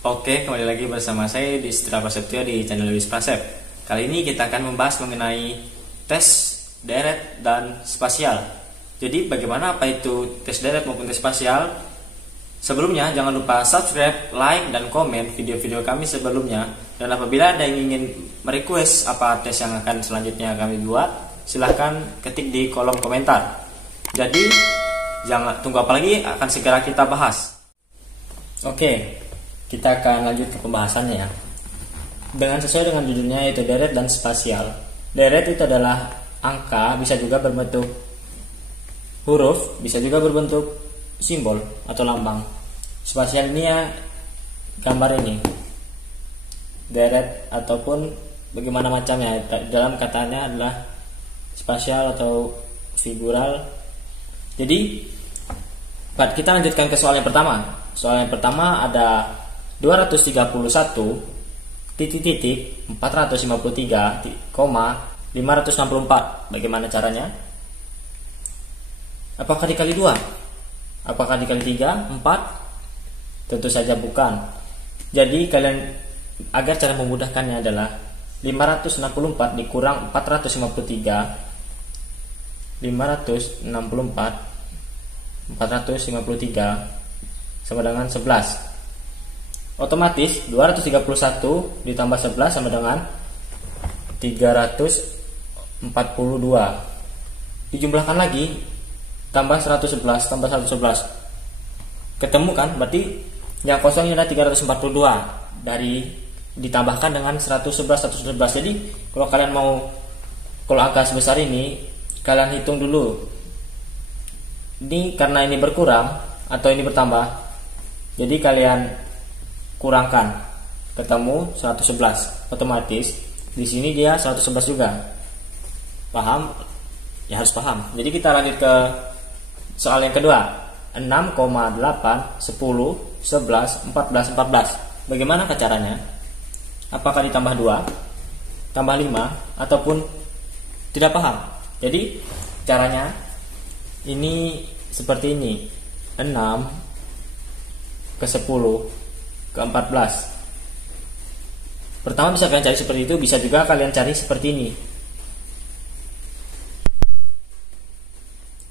Oke, kembali lagi bersama saya di Setra Prasetyo di channel Lewis Prasep. Kali ini kita akan membahas mengenai tes deret dan spasial. Jadi bagaimana apa itu tes deret maupun tes spasial? Sebelumnya jangan lupa subscribe, like, dan komen video-video kami sebelumnya. Dan apabila ada yang ingin merequest apa tes yang akan selanjutnya kami buat, silahkan ketik di kolom komentar. Jadi jangan tunggu apa lagi, akan segera kita bahas. Oke, kita akan lanjut ke pembahasannya ya. Dengan sesuai dengan judulnya, yaitu deret dan spasial. Deret itu adalah angka, bisa juga berbentuk huruf, bisa juga berbentuk simbol atau lambang. Spasial ini ya gambar ini, deret ataupun bagaimana macamnya. Dalam katanya adalah spasial atau figural. Jadi kita lanjutkan ke soal yang pertama. Soal yang pertama ada 231.453,564. Bagaimana caranya? Apakah dikali 2? Apakah dikali 3? 4? Tentu saja bukan. Jadi kalian, agar cara memudahkannya adalah 564 dikurang 453 sama dengan 11. Otomatis 231 ditambah 11 sama dengan 342. Dijumlahkan lagi, tambah 111 tambah 111. Ketemu kan? Berarti yang kosong ini adalah 342 dari ditambahkan dengan 111. Jadi kalau kalian mau, kalau angka sebesar ini kalian hitung dulu. Ini karena ini berkurang atau ini bertambah, jadi kalian kurangkan, ketemu 111. Otomatis di sini dia 111 juga. Paham? Ya harus paham. Jadi kita lanjut ke soal yang kedua. 6,8, 10, 11, 14. Bagaimana caranya? Apakah ditambah 2, tambah 5, ataupun tidak paham? Jadi caranya ini seperti ini. 6 ke 10 ke 14. Pertama bisa kalian cari seperti itu, bisa juga kalian cari seperti ini.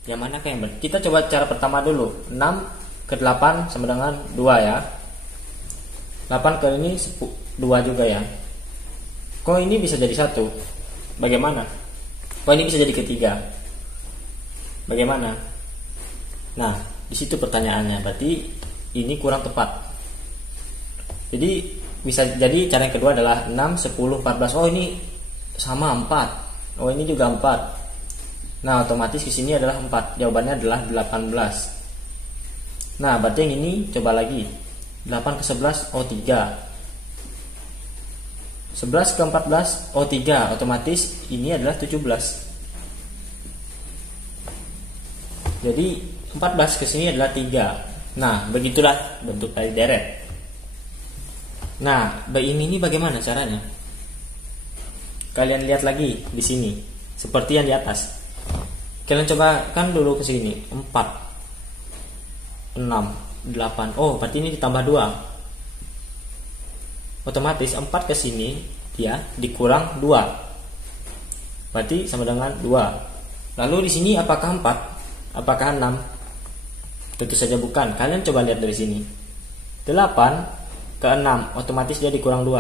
Yang mana yang benar? Kita coba cara pertama dulu. 6 ke 8 sama dengan 2 ya. 8 ke ini 2 juga ya. Kok ini bisa jadi 1? Bagaimana? Kok ini bisa jadi ketiga? Bagaimana? Nah, di situ pertanyaannya. Berarti ini kurang tepat. Jadi bisa jadi cara yang kedua adalah 6, 10, 14. Oh ini sama 4. Oh ini juga 4. Nah otomatis di sini adalah 4. Jawabannya adalah 18. Nah berarti yang ini coba lagi. 8 ke 11, oh 3. 11 ke 14, oh 3. Otomatis ini adalah 17. Jadi 14 ke sini adalah 3. Nah begitulah bentuk dari deret. Nah, ini bagaimana caranya? Kalian lihat lagi di sini, seperti yang di atas. Kalian coba kan dulu ke sini, 4, 6, 8. Oh, berarti ini ditambah 2. Otomatis 4 ke sini dia dikurang 2. Berarti sama dengan 2. Lalu di sini apakah 4? Apakah 6? Tentu saja bukan. Kalian coba lihat dari sini. 8 ke 6, otomatis dia dikurang 2.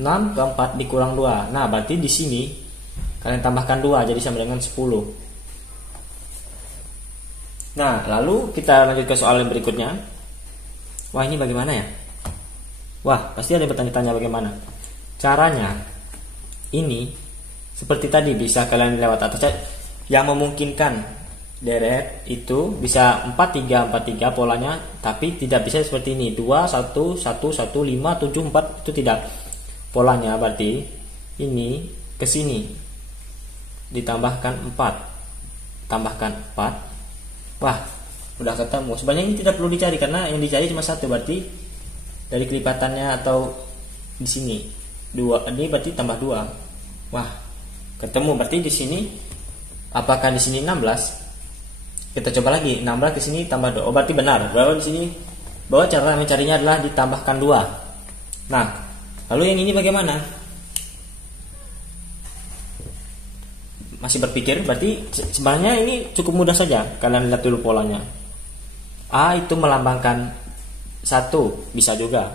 6 ke 4 dikurang 2. Nah, berarti di sini kalian tambahkan 2 jadi sama dengan 10. Nah, lalu kita lanjut ke soal yang berikutnya. Wah, ini bagaimana ya? Wah, pasti ada yang bertanya-tanya bagaimana. Caranya ini seperti tadi, bisa kalian lewat atas yang memungkinkan. Deret itu bisa 4-3-4-3 polanya, tapi tidak bisa seperti ini 2-1-1-1-5-7-4, itu tidak polanya. Berarti ini ke sini ditambahkan 4, tambahkan 4. Wah, udah ketemu. Sebenarnya ini tidak perlu dicari karena yang dicari cuma satu, berarti dari kelipatannya atau di sini 2, ini berarti tambah 2. Wah, ketemu. Berarti di sini, apakah di sini 16? Kita coba lagi, 16 ke sini tambah 2. Oh, berarti benar. Bahwa di sini bahwa cara mencarinya adalah ditambahkan 2. Nah, lalu yang ini bagaimana? Masih berpikir? Berarti sebenarnya ini cukup mudah saja. Kalian lihat dulu polanya. A itu melambangkan 1, bisa juga.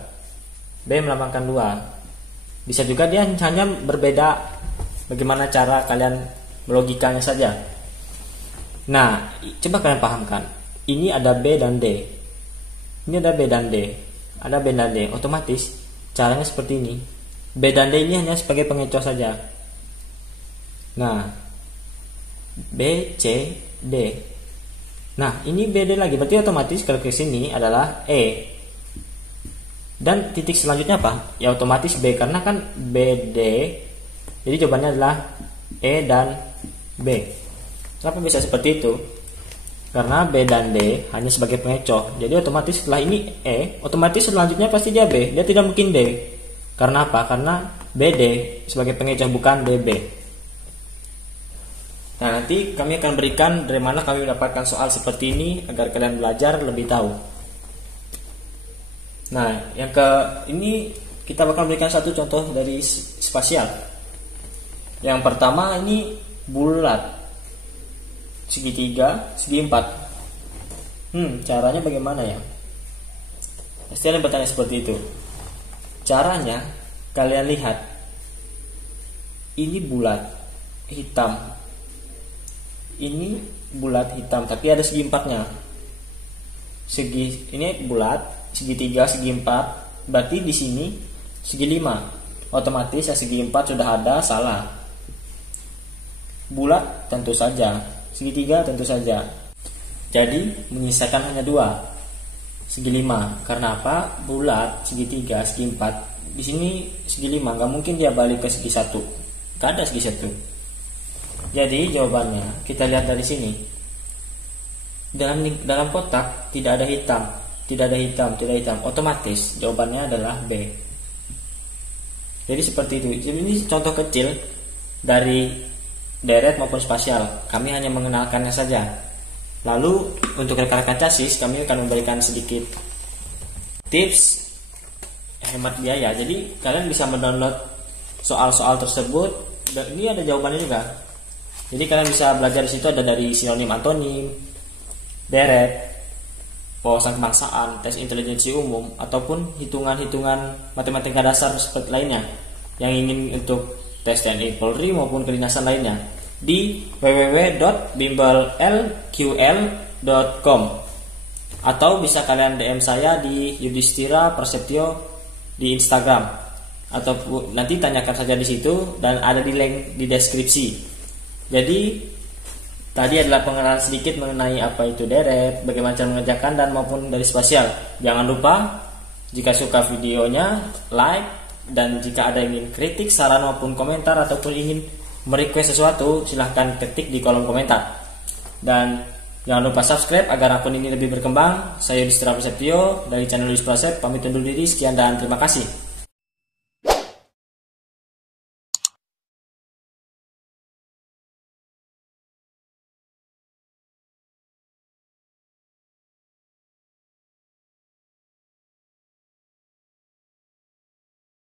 B melambangkan 2. Bisa juga dia hanya berbeda bagaimana cara kalian melogikanya saja. Nah, coba kalian pahamkan. Ini ada B dan D. Ini ada B dan D. Ada B dan D. Otomatis caranya seperti ini. B dan D ini hanya sebagai pengecoh saja. Nah, B, C, D. Nah, ini BD lagi. Berarti otomatis kalau ke sini adalah E. Dan titik selanjutnya apa? Ya otomatis B, karena kan BD. Jadi jawabannya adalah E dan B. Kenapa bisa seperti itu? Karena B dan D hanya sebagai pengecoh. Jadi otomatis setelah ini E, otomatis selanjutnya pasti dia B. Dia tidak mungkin D. Karena apa? Karena BD sebagai pengecoh, bukan BB. Nah, nanti kami akan berikan dari mana kami mendapatkan soal seperti ini agar kalian belajar lebih tahu. Nah, yang ini kita bakal berikan satu contoh dari spasial. Yang pertama ini bulat, segitiga, segi 4. Caranya bagaimana ya? Pasti kalian bertanya seperti itu. Caranya kalian lihat, ini bulat, hitam. Ini bulat hitam, tapi ada segi 4-nya. Ini bulat, segitiga, segi 4. Berarti di sini segi 5. Otomatis yang segi 4 sudah ada, salah. Bulat tentu saja, segitiga tentu saja. Jadi menyisakan hanya 2, segi 5. Karena apa? Bulat, segitiga, segi 4. Di sini segi 5, nggak mungkin dia balik ke segi 1. Nggak ada segi 1. Jadi jawabannya kita lihat dari sini. Dalam kotak tidak ada hitam, tidak ada hitam, tidak hitam. Otomatis jawabannya adalah B. Jadi seperti itu. Jadi ini contoh kecil dari deret maupun spasial. Kami hanya mengenalkannya saja. Lalu untuk rekan-rekan chassis kami akan memberikan sedikit tips hemat biaya. Jadi kalian bisa mendownload soal-soal tersebut. Dan ini ada jawabannya juga. Jadi kalian bisa belajar di situ, ada dari sinonim antonim, deret, wawasan kebangsaan, tes intelijensi umum, ataupun hitungan-hitungan matematika dasar seperti lainnya yang ingin untuk tes TNI Polri maupun kedinasan lainnya di www.bimbellql.com, atau bisa kalian DM saya di Yudhistira Prasetyo di Instagram, atau nanti tanyakan saja di situ dan ada di link di deskripsi. Jadi tadi adalah pengenalan sedikit mengenai apa itu deret, bagaimana cara mengerjakan dan maupun dari spasial. Jangan lupa jika suka videonya like, dan jika ada yang ingin kritik, saran maupun komentar ataupun ingin merequest sesuatu, silahkan ketik di kolom komentar. Dan jangan lupa subscribe agar akun ini lebih berkembang. Saya Yudhistira Prasetyo dari channel Yudhistira Prasetyo pamit undur diri. Sekian dan terima kasih.